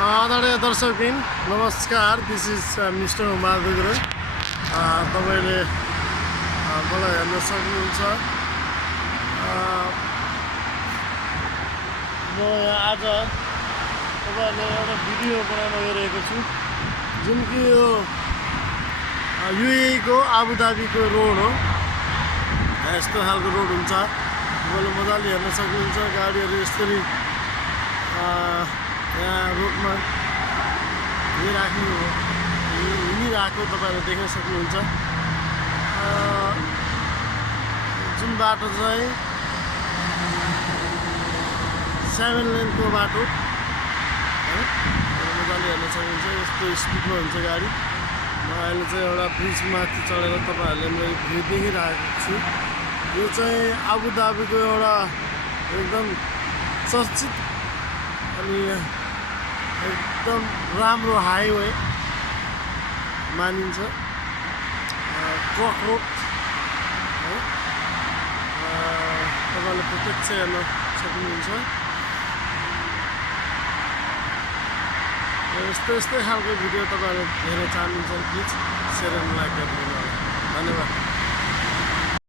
आदरणीय दर्शकबिन नमस्कार। This is mister Umar Dugre. तपाईँले मलाई हेर्न सक्नुहुन्छ। म यहाँ आज तपाईँहरूलाई एउटा भिडियो बनाउन गइरहेको छु, जुन कि यो युएई को आबुधाबीको रोड हो। यस्तो खालको रोड हुन्छ, तपाईँले मजाले हेर्न सक्नुहुन्छ। गाडीहरू यसरी यहाँ रोडमा हिँडिरहेको तपाईँहरूले देख्न सक्नुहुन्छ। जुन बाटो चाहिँ 7 लेनको बाटो है, मजाले हेर्न सक्नुहुन्छ। यस्तो स्पिडमा हुन्छ गाडी। म अहिले चाहिँ एउटा ब्रिजमाथि चढेर तपाईँहरूले मैले भ्यू देखिरहेको छु। यो चाहिँ आबुधाबीको एउटा एकदम चर्चित अनि एकदम राम्रो हाइवे मानिन्छ, ट्रक रोड हो। तपाईँले प्रत्यक्ष हेर्न सक्नुहुन्छ। यस्तै खालको भिडियो तपाईँहरूले हेर्न चाहनुहुन्छ, प्लिज सेयर एन्ड लाइक गरिदिनु होला। धन्यवाद।